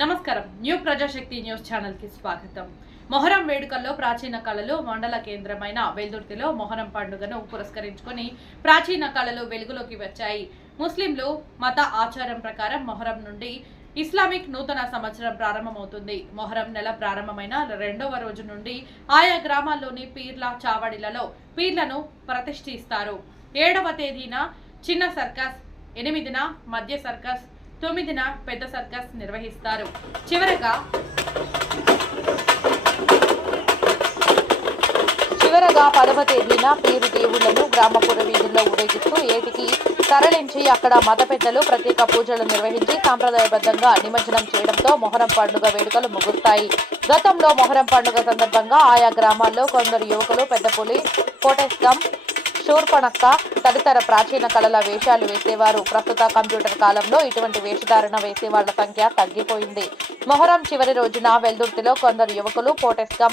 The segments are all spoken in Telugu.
నమస్కారం. న్యూ ప్రజాశక్తి న్యూస్ ఛానల్ కి స్వాగతం. మొహరం వేడుకల్లో ప్రాచీన కళలు మండల కేంద్రమైన వెల్దుర్తిలో మొహరం పండుగను పురస్కరించుకొని ప్రాచీన కళలు వెలుగులోకి వచ్చాయి. ముస్లింలు మత ఆచారం ప్రకారం మొహరం నుండి ఇస్లామిక్ నూతన సంవత్సరం ప్రారంభమవుతుంది. మొహరం నెల ప్రారంభమైన 2వ రోజు నుండి ఆయా గ్రామాల్లోని పీర్ల చావడిలలో పీర్లను ప్రతిష్ఠిస్తారు. 7వ తేదీన చిన్న సర్కస్, 8న మధ్య సర్కస్, 9న పెద్ద సర్కస్ నిర్వహిస్తారు. చివరగా 10వ తేదీన పీరు దేవుళ్లను గ్రామపుర వీధుల్లో ఊరేగిస్తూ ఏటికి తరలించి అక్కడ మత పెద్దలు ప్రత్యేక పూజలు నిర్వహించి సాంప్రదాయబద్ధంగా నిమజ్జనం చేయడంతో మొహరం పండుగ వేడుకలు ముగుస్తాయి. గతంలో మొహరం పండుగ సందర్భంగా ఆయా గ్రామాల్లో కొందరు యువకులు పెద్దపులి, కోటెస్కం, శూర్పణక్క తదితర ప్రాచీన కళల వేషాలు వేసేవారు. ప్రస్తుత కంప్యూటర్ కాలంలో ఇటువంటి వేషధారణ వేసేవాళ్ల సంఖ్య తగ్గిపోయింది. మొహరం చివరి రోజున వెల్దుర్తిలో కొందరు యువకులు పోటెస్కం,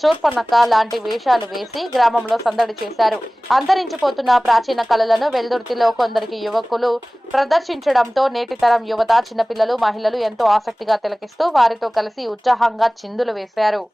శూర్పణక్క లాంటి వేషాలు వేసి గ్రామంలో సందడి చేశారు. అంతరించిపోతున్న ప్రాచీన కళలను వెల్దుర్తిలో కొందరికి యువకులు ప్రదర్శించడంతో నేటి తరం యువత, చిన్నపిల్లలు, మహిళలు ఎంతో ఆసక్తిగా తిలకిస్తూ వారితో కలిసి ఉత్సాహంగా చిందులు వేశారు.